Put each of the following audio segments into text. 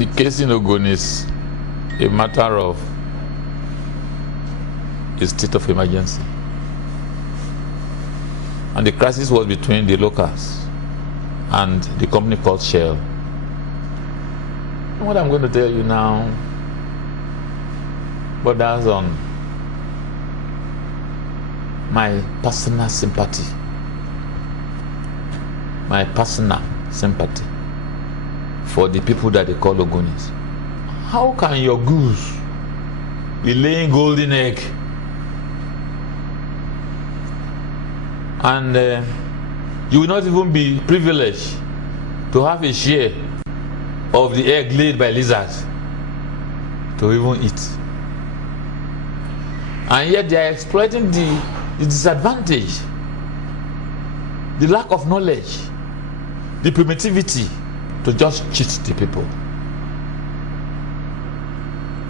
The case in Ogun is a matter of a state of emergency. And the crisis was between the locals and the company called Shell. And what I'm going to tell you now borders on my personal sympathy. My personal sympathy for the people that they call Ogunis. How can your goose be laying golden egg and you will not even be privileged to have a share of the egg laid by lizards to even eat? And yet they are exploiting the disadvantage, the lack of knowledge, the primitivity to just cheat the people.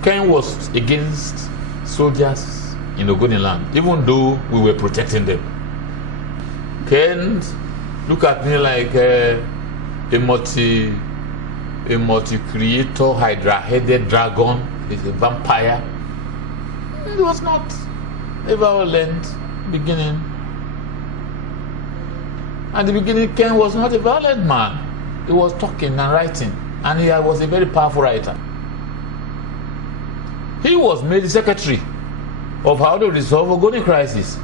Ken was against soldiers in Ogoni land, even though we were protecting them. Ken look at me like a multi-creator, hydra-headed dragon, is a vampire. It was not a violent beginning. At the beginning, Ken was not a violent man. He was talking and writing, and he was a very powerful writer. He was made the secretary of how to resolve Ogoni crisis.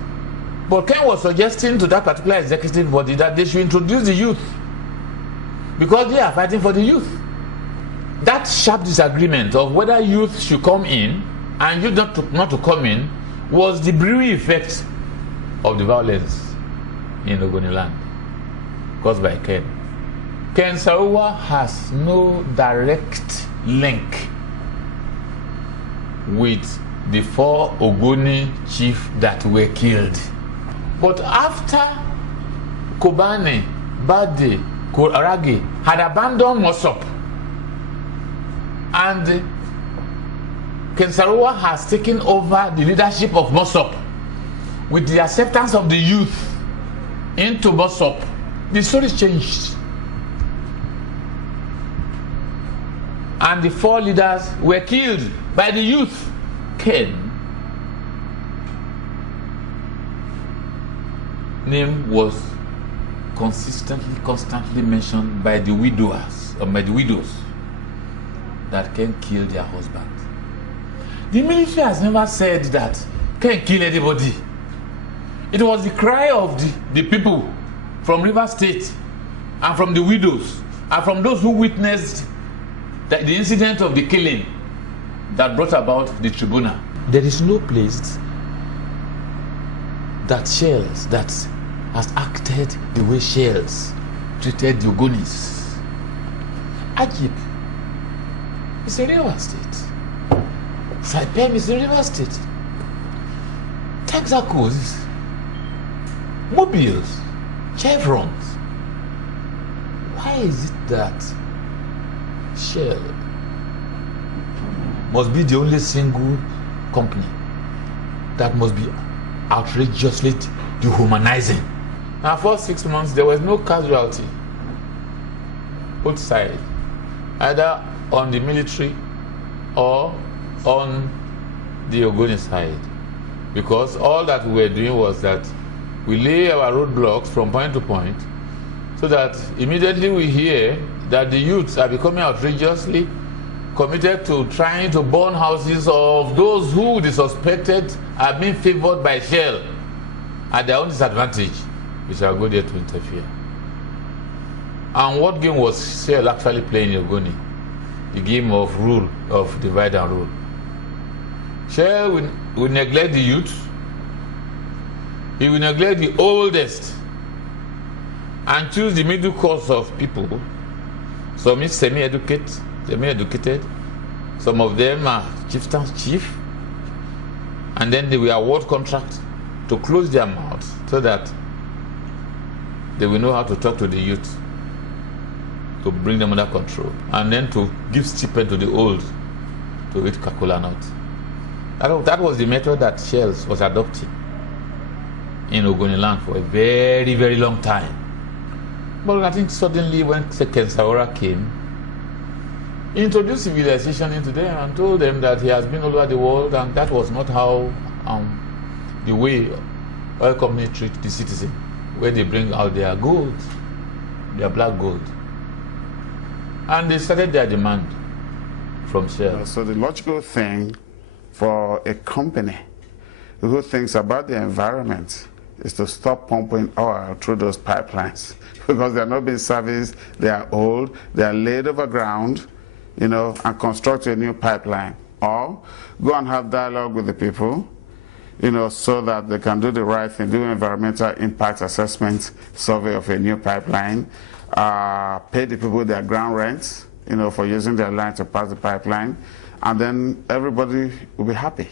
But Ken was suggesting to that particular executive body that they should introduce the youth because they are fighting for the youth. That sharp disagreement of whether youth should come in and youth not to come in was the brewing effect of the violence in Ogoni land caused by Ken. Ken Saro Wiwa has no direct link with the 4 Ogoni chiefs that were killed. But after Kobane, Bade, Korage had abandoned Mosop, and Ken Saro Wiwa has taken over the leadership of Mosop with the acceptance of the youth into Mosop, the story changed. And the 4 leaders were killed by the youth. Ken name was constantly mentioned by the widows that Ken killed their husband. The military has never said that Ken killed anybody. It was the cry of the people from River State and from the widows and from those who witnessed the incident of the killing that brought about the tribunal. There is no place that Shells that has acted the way Shells treated the Ogonis. Ajib is a River State. Saipem is a River State. Texacos, Mobiles, Chevrons. Why is it that Shell must be the only single company that must be outrageously dehumanizing? Now, for 6 months, there was no casualty, both sides, either on the military or on the Ogoni side, because all that we were doing was that we lay our roadblocks from point to point so that immediately we hear that the youths are becoming outrageously committed to trying to burn houses of those who they suspected are being favored by Shell at their own disadvantage. We shall go there to interfere. And what game was Shell actually playing in Ogoni? The game of rule, of divide and rule. Shell will neglect the youth. He will neglect the oldest and choose the middle course of people. Some is semi-educated. Some of them are chieftains chief. And then they will award contracts to close their mouths so that they will know how to talk to the youth, to bring them under control, and then to give stipend to the old to eat Kakula nuts. That was the method that Shells was adopting in Ogoni land for a very, very long time. But I think suddenly when Ken Saro Wiwa came, He introduced civilization into them and told them that he has been all over the world, and that was not how the way oil companies treat the citizen, where they bring out their gold, their black gold. And they started their demand from Shell. So the logical thing for a company who thinks about the environment is to stop pumping oil through those pipelines, because they are not being serviced, they are old, they are laid over ground, you know, and construct a new pipeline. Or go and have dialogue with the people, you know, so that they can do the right thing, do environmental impact assessment survey of a new pipeline, pay the people their ground rents, you know, for using their land to pass the pipeline, and then everybody will be happy.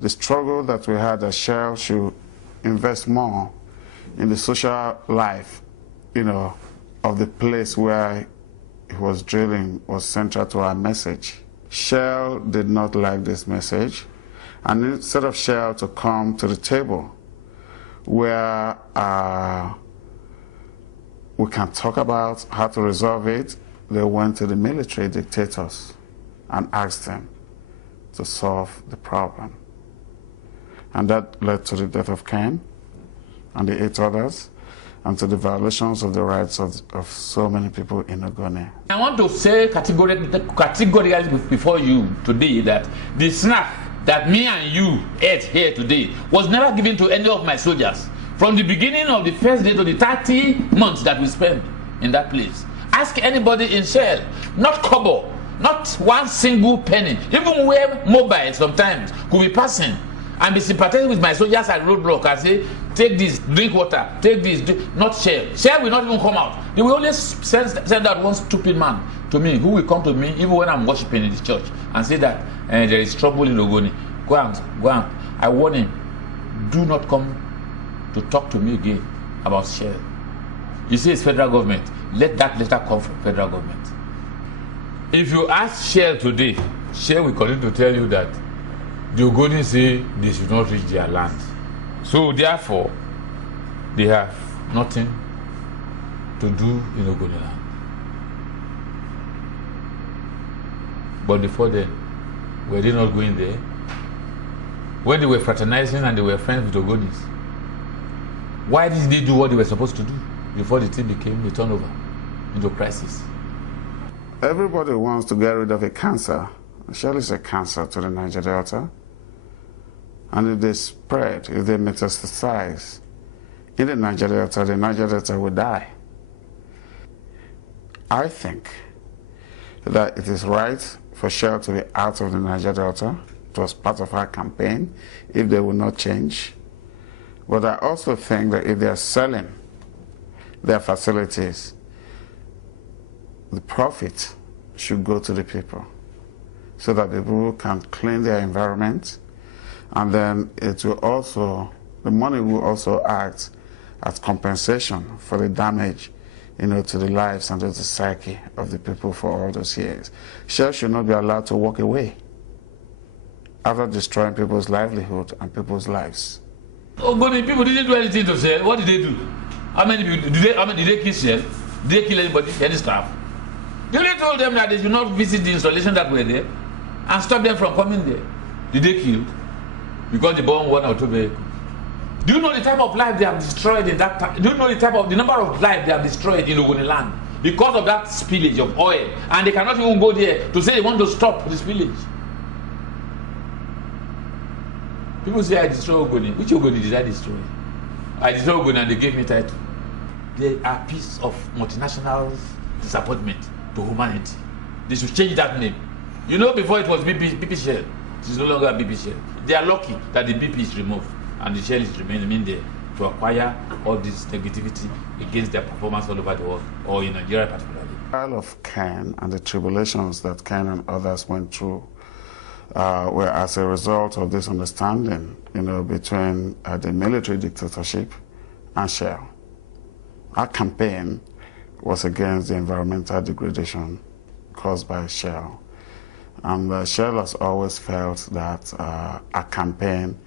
The struggle that we had at Shell should invest more in the social life, you know, of the place where it was drilling was central to our message. Shell did not like this message, and instead of Shell to come to the table where we can talk about how to resolve it, they went to the military dictators and asked them to solve the problem. And that led to the death of Ken and the 8 others, and to the violations of the rights of so many people in Ogoni. I want to say categorically before you today that the snack that me and you ate here today was never given to any of my soldiers. From the beginning of the first day to the 30 months that we spent in that place. Ask anybody in Shell, not kobo, not one single penny, even where mobile sometimes could be passing, and be sympathetic with my soldiers at roadblock and say, take this, drink water, take this, not Shell. Shell will not even come out. They will always send out one stupid man to me, who will come to me even when I'm worshiping in the church, and say that there is trouble in Ogoni. Go on. I warn him, do not come to talk to me again about Shell. You say it's federal government, let that letter come from federal government. If you ask Shell today, Shell will continue to tell you that the Ogoni say they should not reach their land. So therefore, they have nothing to do in Ogoni land. But before then, were they not going there? When they were fraternizing and they were friends with Ogonis, why did they do what they were supposed to do before the thing became a turnover into crisis? Everybody wants to get rid of a cancer. Shell is a cancer to the Niger Delta. And if they spread, if they metastasize in the Niger Delta will die. I think that it is right for Shell to be out of the Niger Delta. It was part of our campaign, if they will not change. But I also think that if they are selling their facilities, the profit should go to the people, so that people can clean their environment, and then it will also, the money will also act as compensation for the damage, you know, to the lives and to the psyche of the people for all those years. Shell should not be allowed to walk away after destroying people's livelihood and people's lives. Ogoni people didn't do anything to Shell. What did they do? How many people did they kill Shell? Did they kill anybody? Any staff? They only told them that they should not visit the installation that were there and stop them from coming there. Did they kill? Because they burned 1 or 2 vehicles. Do you know the type of life they have destroyed in that time? Do you know the number of lives they have destroyed in Ogoni land because of that spillage of oil? And they cannot even go there to say they want to stop the spillage. People say I destroy Ogoni. Which Ogoni did I destroy? I destroy Ogoni and they gave me title. They are a piece of multinational disappointment to humanity. They should change that name. You know, before it was BP Shell. It is no longer BP Shell. They are lucky that the BP is removed and the Shell is remaining there to acquire all this negativity against their performance all over the world, or in Nigeria particularly. The trial of Ken and the tribulations that Ken and others went through were as a result of this understanding, you know, between the military dictatorship and Shell. Our campaign was against the environmental degradation caused by Shell. And Shell has always felt that our campaign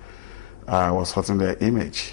was hurting their image.